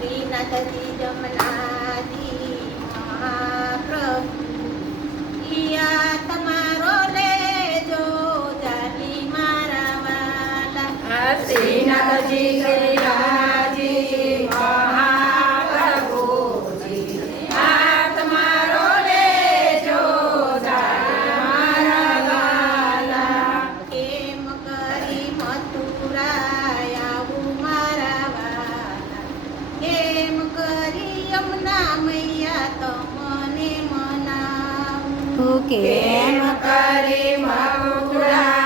શ્રીનાથજી જમનાજી મહાપ્રભુ ઈયા તમારો લેજો જાલી મારા વાલા શ્રીનાથજી શ્રીરાજી મહાપ્રભુજી આ તમારો લેજો મારા વાલા. કેમ કરી મથુરા આવું મારા વાલા કેમ કરી યમુના મૈયા તમને મનાવું કેમ કરી મથુરા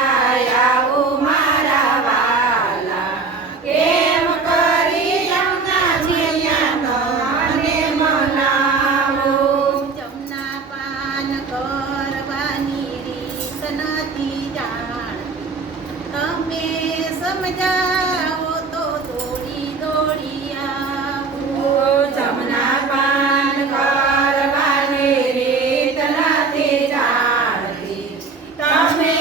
આવું મારા વાલા કેમ કરી યમુના મૈયા તમને મનાવું. જમના પાન કરવાની રીત નથી જાણતી તમે સમજાવો તો દોડી દોડી આવું જમના પાન કરવાની રીત નથી જાણતી તમે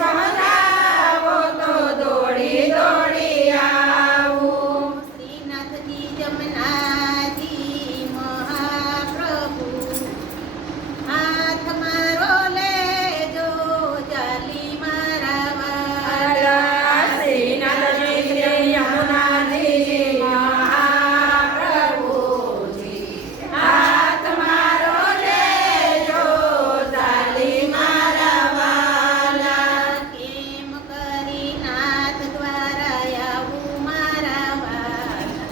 સમજાવો તો દોડી દોડી આવું. શ્રીનાથજી જમનાજી મહાપ્રભુ હાથ મારો લેજો જાલી મારા વાલા શ્રીનાથજી શ્રી યમુનાજી મહાપ્રભુજી હાથ મારો લેજો ચાલી મારા વાલા. કેમ કરી નાથ દ્વારા આવું મારા વાલા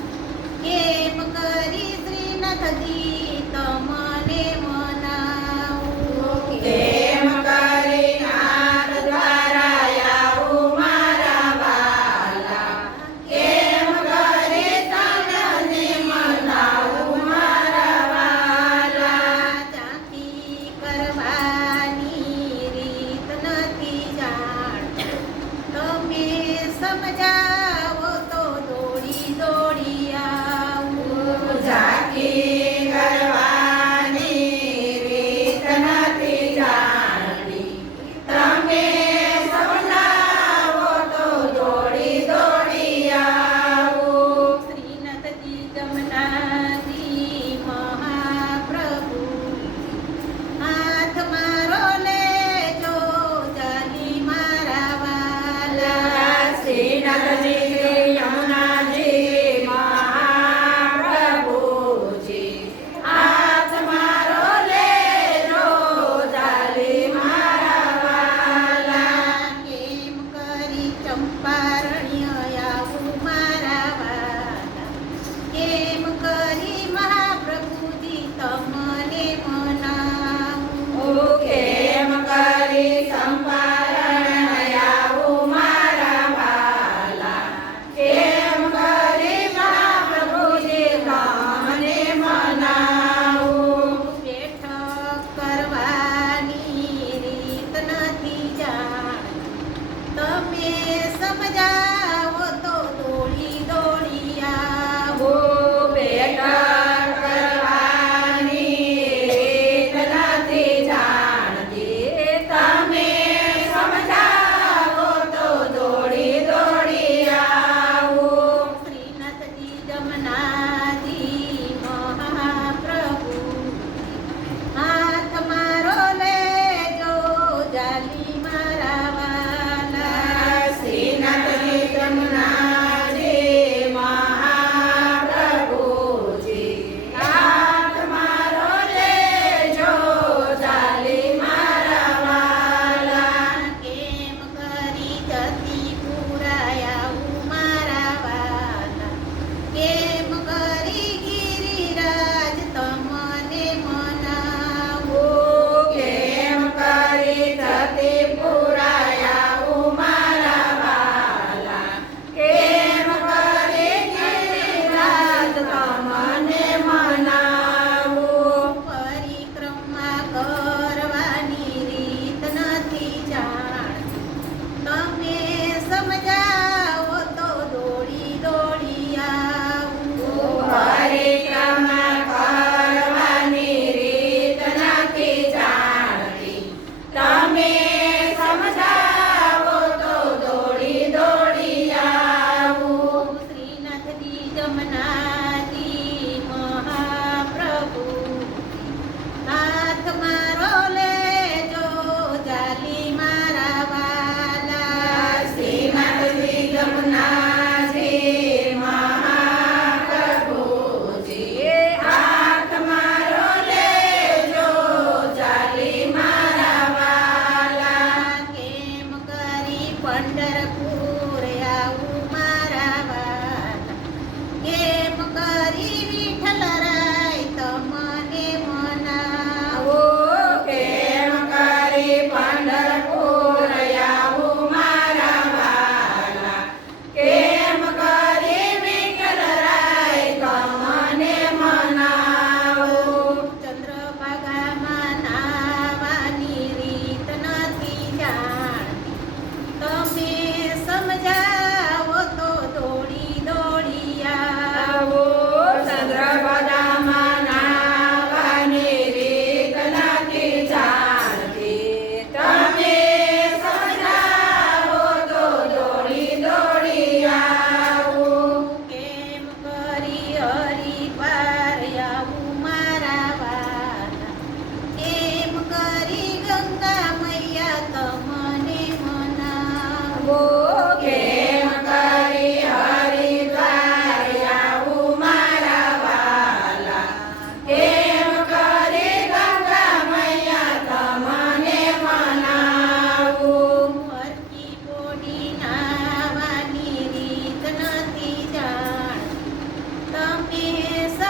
કેમ કરી શ્રીનાથજી તમને મનાવું કેમ કરી નાથ દ્વારા આવું મારા વાલા કેમ કરી તમને મનાવું મારા વાલા. ચાકી કરવાની રીત નથી જાણતી તમે સમજાવો તો દોડી દોડી આવું ઝાંકી કરવાની રીત નથી જાણતી તમે સમજાવો તો દોડી દોડી આવું. શ્રીનાથજી જમનાજી મહાપ્રભુ હાથ મારો લેજો જાલી મારા વાલા શ્રીનાથજી શ્રી યમુનાજી મહાપ્રભુજી હાથ મારો લેજો ચાલી મારા વાલા. કેમ કરી ચંપારણ્ય આવું મારા વાલા કેમ કરી મહાપ્રભુજી તમને મનાવું કેમ કરી સંપારણ આવું મારા વાલા કેમ કરી મહાપ્રભુજી તમને મનાવું. બેઠક કરવાની રીત નથી જાણતી તમે સમજાવો તો દોડી દોડી આવો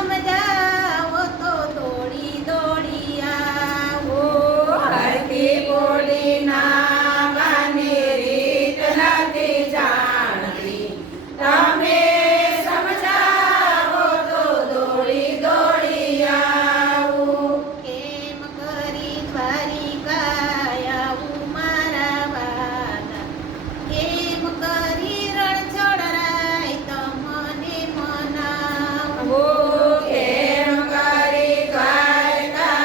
સમજાવો તો દોડી દોડી આવો. હરકી બોલી નાવાની રીત નથી જાણતી, તમે સમજાવો તો દોડી દોડી આવું. કેમ કરી દ્વારિકા આવું મારા વાલા, કેમ કરી રણછોડરાય તમને મનાવો. કેમ કરી દ્વારકા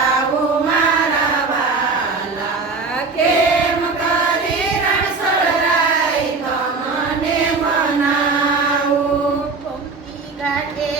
આવું મારા વાલા, કેમ કરી રણછોડરાય તમને મનાવું. ગોમતી ઘાટે